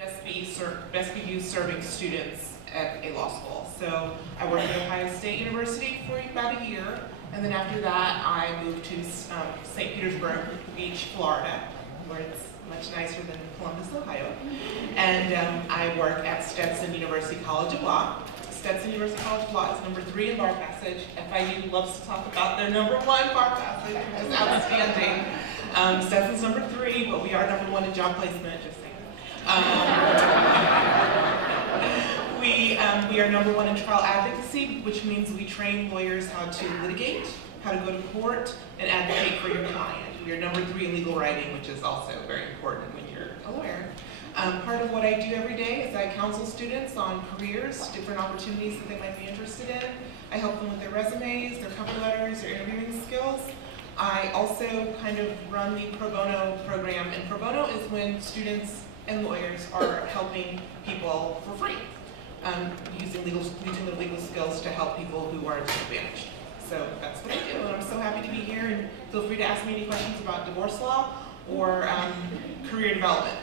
best be used serving students at a law school. So I worked at Ohio State University for about a year, and then after that I moved to St. Petersburg Beach, Florida, where it's much nicer than Columbus, Ohio. And I work at Stetson University College of Law. Stetson University College of Law is number 3 in bar passage. FIU loves to talk about their number 1 bar passage, which is outstanding. Stetson's number 3, but we are number 1 in job placement, just saying. We are number 1 in trial advocacy, which means we train lawyers how to litigate, how to go to court, and advocate for your client. We are number 3 in legal writing, which is also very important when you're a lawyer. Part of what I do every day is I counsel students on careers, different opportunities that they might be interested in. I help them with their resumes, their cover letters, their interviewing skills. I also kind of run the pro bono program, and pro bono is when students and lawyers are helping people for free, using their legal skills to help people who are disadvantaged. So that's what I do, and I'm so happy to be here, and feel free to ask me any questions about divorce law or career development.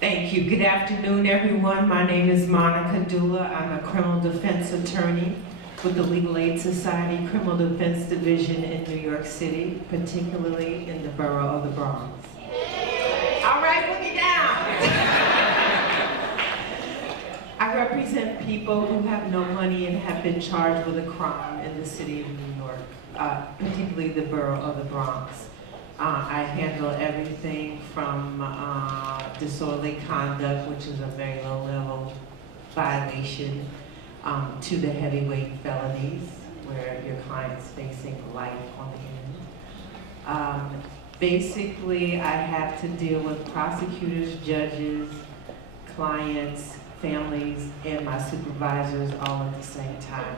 Thank you. Good afternoon, everyone. My name is Monica Dula. I'm a criminal defense attorney with the Legal Aid Society Criminal Defense Division in New York City, particularly in the borough of the Bronx. All right, put it down. I represent people who have no money and have been charged with a crime in the city of New York, particularly the borough of the Bronx. I handle everything from disorderly conduct, which is a very low-level violation, to the heavyweight felonies, where your client's facing life on the end. Basically, I have to deal with prosecutors, judges, clients, families, and my supervisors all at the same time.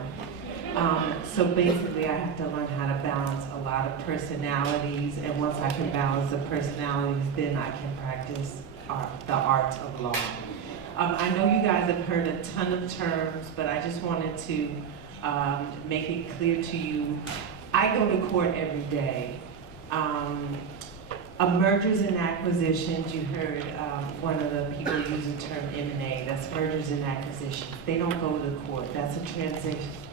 So basically, I have to learn how to balance a lot of personalities, and once I can balance the personalities, then I can practice the art of law. I know you guys have heard a ton of terms, but I just wanted to make it clear to you, I go to court every day. Mergers and acquisitions, you heard one of the people use the term M&A, that's mergers and acquisitions. They don't go to court. That's a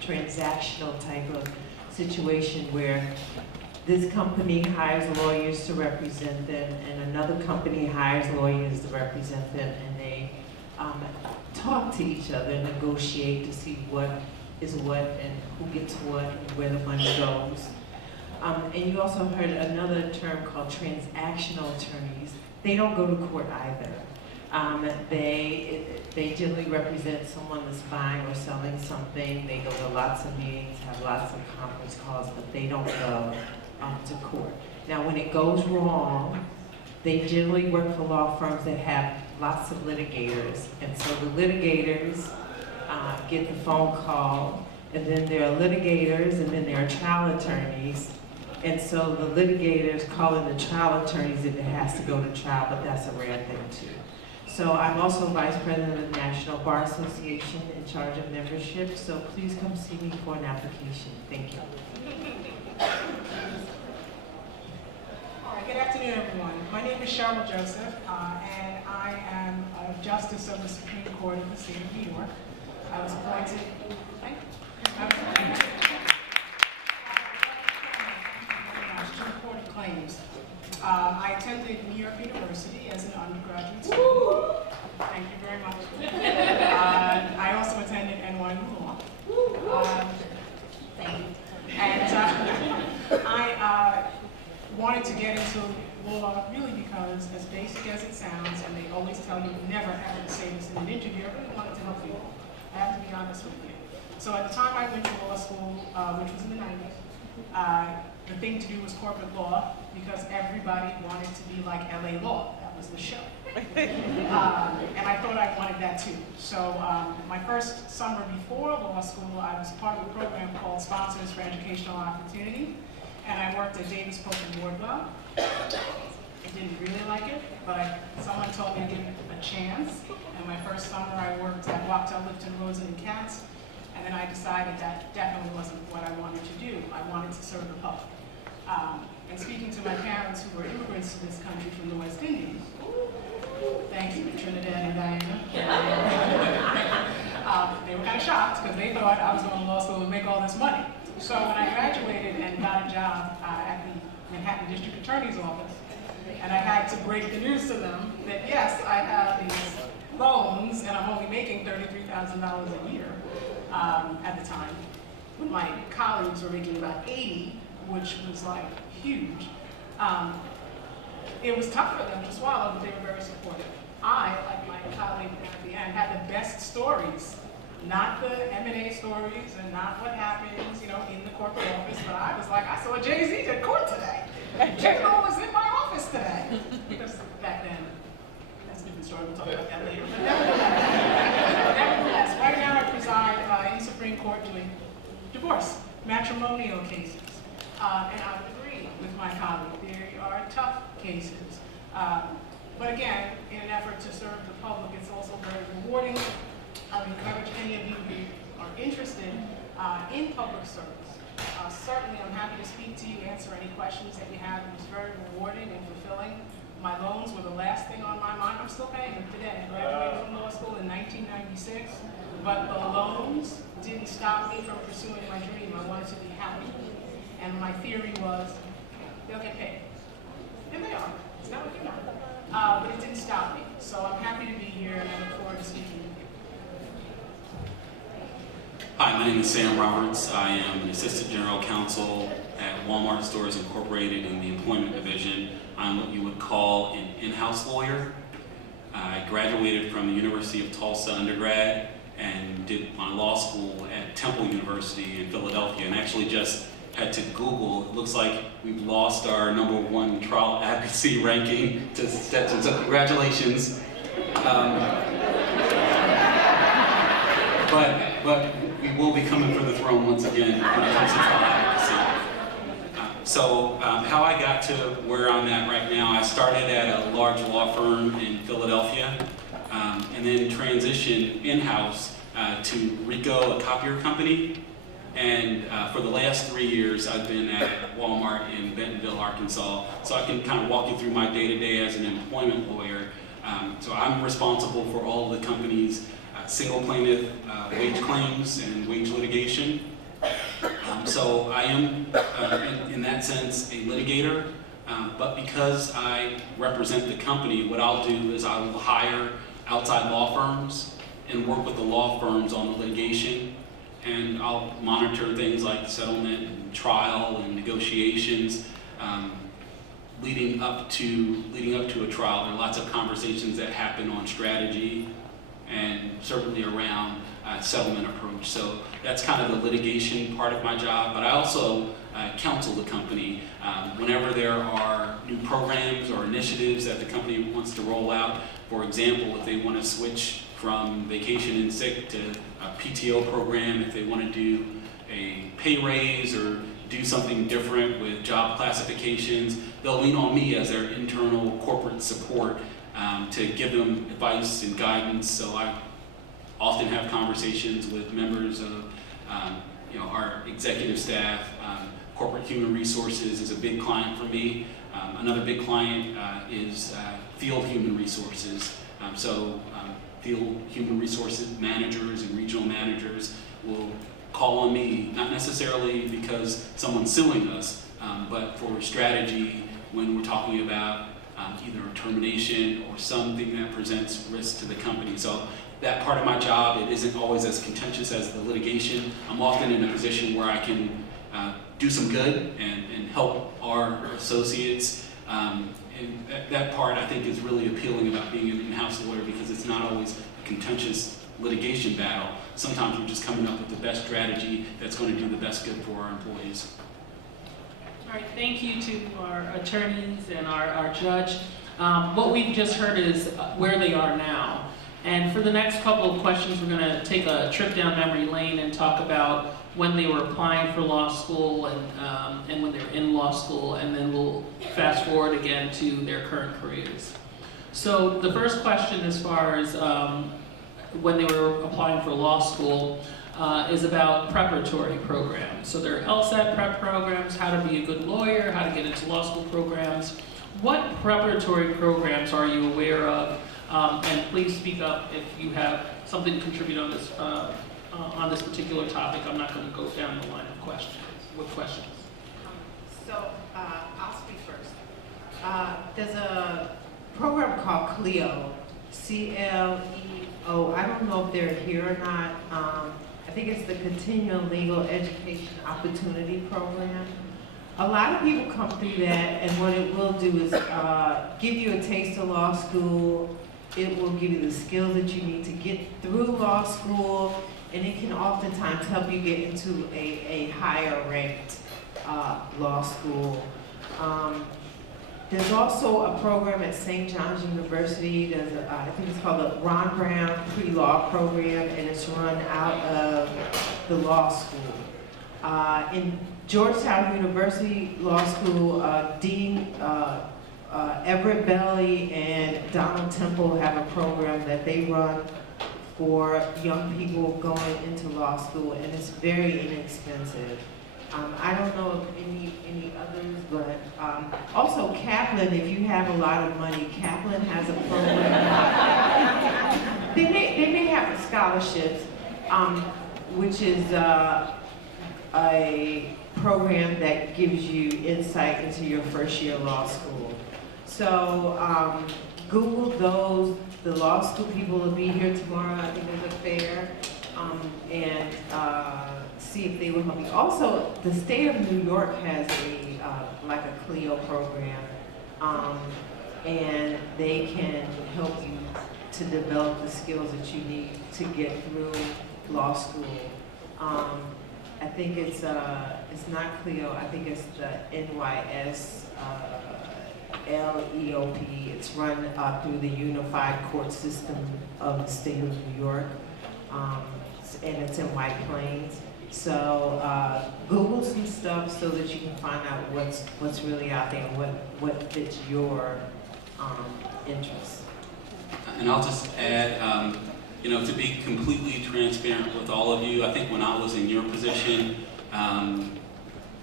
transactional type of situation where this company hires lawyers to represent them, and another company hires lawyers to represent them, and they talk to each other, negotiate to see what is what and who gets what and where the money goes. And you also heard another term called transactional attorneys. They don't go to court either. They generally represent someone that's buying or selling something. They go to lots of meetings, have lots of conference calls, but they don't go to court. Now, when it goes wrong, they generally work for law firms that have lots of litigators. And so the litigators get the phone call, and then there are litigators, and then there are trial attorneys. And so the litigators call in the trial attorneys if it has to go to trial, but that's a rare thing too. So I'm also Vice President of the National Bar Association in charge of membership, so please come see me for an application. Thank you. All right, good afternoon, everyone. My name is Cheryl Joseph, and I am a Justice of the Supreme Court of the State of New York. I was appointed Court of Claims. I attended New York University as an undergraduate student. Thank you very much. I also attended NYU Law. Thank you. And I wanted to get into law really because, as basic as it sounds, and they always tell you never ever to say this in an interview, I really wanted to help people. I have to be honest with you. So at the time I went to law school, which was in the 90s, the thing to do was corporate law because everybody wanted to be like LA Law. That was the show. And I thought I wanted that too. So my first summer before law school, I was part of a program called Sponsors for Educational Opportunity. And I worked at Davis Polk and Wardwell. I didn't really like it, but someone told me to give it a chance. And my first summer I worked at Wachtell, Lipton, Rosen, and Katz. And then I decided that definitely wasn't what I wanted to do. I wanted to serve the public. And speaking to my parents who were immigrants to this country from the West Indies, Thank you, Trinidad and Diana. They were kind of shocked because they thought I was going to law school and make all this money. So when I graduated and got a job at the Manhattan District Attorney's Office, and I had to break the news to them that yes, I have these loans and I'm only making $33,000 a year at the time, when my colleagues were making about 80, which was like huge. It was tough for them to swallow, but they were very supportive. I, like my colleague at the end, had the best stories, not the M&A stories and not what happens, you know, in the corporate office, but I was like, I saw Jay-Z at court today. J-Lo was in my office today. Because back then, that's a different story, we'll talk about that later. But nevertheless, right now I preside in Supreme Court doing divorce, matrimonial cases. And I would agree with my colleague, they are tough cases. But again, in an effort to serve the public, it's also very rewarding. I would encourage any of you who are interested in public service. Certainly, I'm happy to speak to you, answer any questions that you have. It was very rewarding and fulfilling. My loans were the last thing on my mind. I'm still paying them today. I graduated from law school in 1996, but the loans didn't stop me from pursuing my dream. I wanted to be happy. And my theory was, they'll get paid. And they are. It's not what they're not. But it didn't stop me. So I'm happy to be here, and I look forward to speaking with you. Hi, my name is Sam Roberts. I am an Assistant General Counsel at Walmart Stores Incorporated in the Employment Division. I'm what you would call an in-house lawyer. I graduated from the University of Tulsa undergrad and did my law school at Temple University in Philadelphia, and actually just had to Google. It looks like we've lost our #1 trial advocacy ranking to Stetson, so congratulations. But we will be coming for the throne once again when it comes to trial advocacy. How I got to where I'm at right now, I started at a large law firm in Philadelphia, and then transitioned in-house to Rico, a copier company. And for the last 3 years, I've been at Walmart in Bentonville, Arkansas. So I can kind of walk you through my day-to-day as an employment lawyer. So I'm responsible for all of the company's single plaintiff wage claims and wage litigation. So I am, in that sense, a litigator. But because I represent the company, what I'll do is I will hire outside law firms and work with the law firms on the litigation. And I'll monitor things like settlement and trial and negotiations leading up to a trial. There are lots of conversations that happen on strategy and certainly around settlement approach. So that's kind of the litigation part of my job. But I also counsel the company whenever there are new programs or initiatives that the company wants to roll out. For example, if they want to switch from vacation and sick to a PTO program, if they want to do a pay raise or do something different with job classifications, they'll lean on me as their internal corporate support to give them advice and guidance. So I often have conversations with members of our executive staff. Corporate human resources is a big client for me. Another big client is field human resources. Field human resources managers and regional managers will call on me, not necessarily because someone's suing us, but for strategy when we're talking about either a termination or something that presents risk to the company. So that part of my job, it isn't always as contentious as the litigation. I'm often in a position where I can do some good and help our associates. And that part, I think, is really appealing about being an in-house lawyer, because it's not always a contentious litigation battle. Sometimes we're just coming up with the best strategy that's going to do the best good for our employees. All right, thank you to our attorneys and our judge. What we've just heard is where they are now. And for the next couple of questions, we're going to take a trip down memory lane and talk about when they were applying for law school and when they were in law school, and then we'll fast forward again to their current careers. So the first question, as far as when they were applying for law school, is about preparatory programs. So there are LSAT prep programs, how to be a good lawyer, how to get into law school programs. What preparatory programs are you aware of And please speak up if you have something to contribute on this particular topic. I'm not going to go down the line of questions. So, I'll speak first. There's a program called CLEO, C-L-E-O. I don't know if they're here or not. I think it's the Continuing Legal Education Opportunity Program. A lot of people come through that, and what it will do is give you a taste of law school. It will give you the skills that you need to get through law school, and it can oftentimes help you get into a higher ranked law school. There's also a program at St. John's University. I think it's called the Ron Brown Pre-Law Program, and it's run out of the law school. In Georgetown University Law School, Dean Everett Belly and Donald Temple have a program that they run for young people going into law school, and it's very inexpensive. I don't know of any others, but also Kaplan, if you have a lot of money, Kaplan has a program. they may have scholarships, which is a program that gives you insight into your first year law school. So Google those. The law school people will be here tomorrow. I think there's a fair, and see if they will help you. Also, the state of New York has like a CLEO program, and they can help you to develop the skills that you need to get through law school. I think it's not CLEO. I think it's the NYS. LEOP. It's run through the Unified Court System of the state of New York, and it's in White Plains. So Google some stuff so that you can find out what's really out there and what fits your interests. And I'll just add, to be completely transparent with all of you, I think when I was in your position,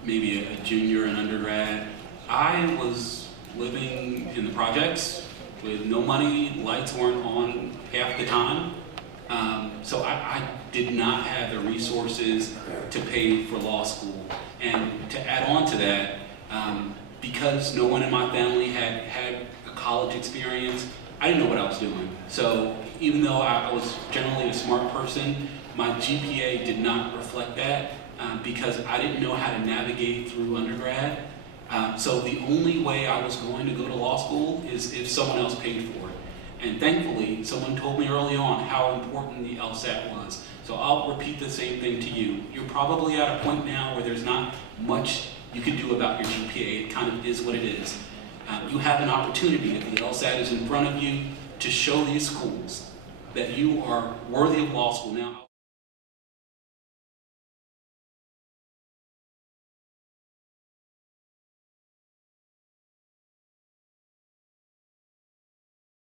maybe a junior and undergrad, I was living in the projects with no money, lights weren't on half the time. So I did not have the resources to pay for law school. And to add on to that, because no one in my family had a college experience, I didn't know what I was doing. So even though I was generally a smart person, my GPA did not reflect that because I didn't know how to navigate through undergrad. So the only way I was going to go to law school is if someone else paid for it. And thankfully, someone told me early on how important the LSAT was. So I'll repeat the same thing to you. You're probably at a point now where there's not much you can do about your GPA. It kind of is what it is. You have an opportunity, if the LSAT is in front of you, to show these schools that you are worthy of law school. Now,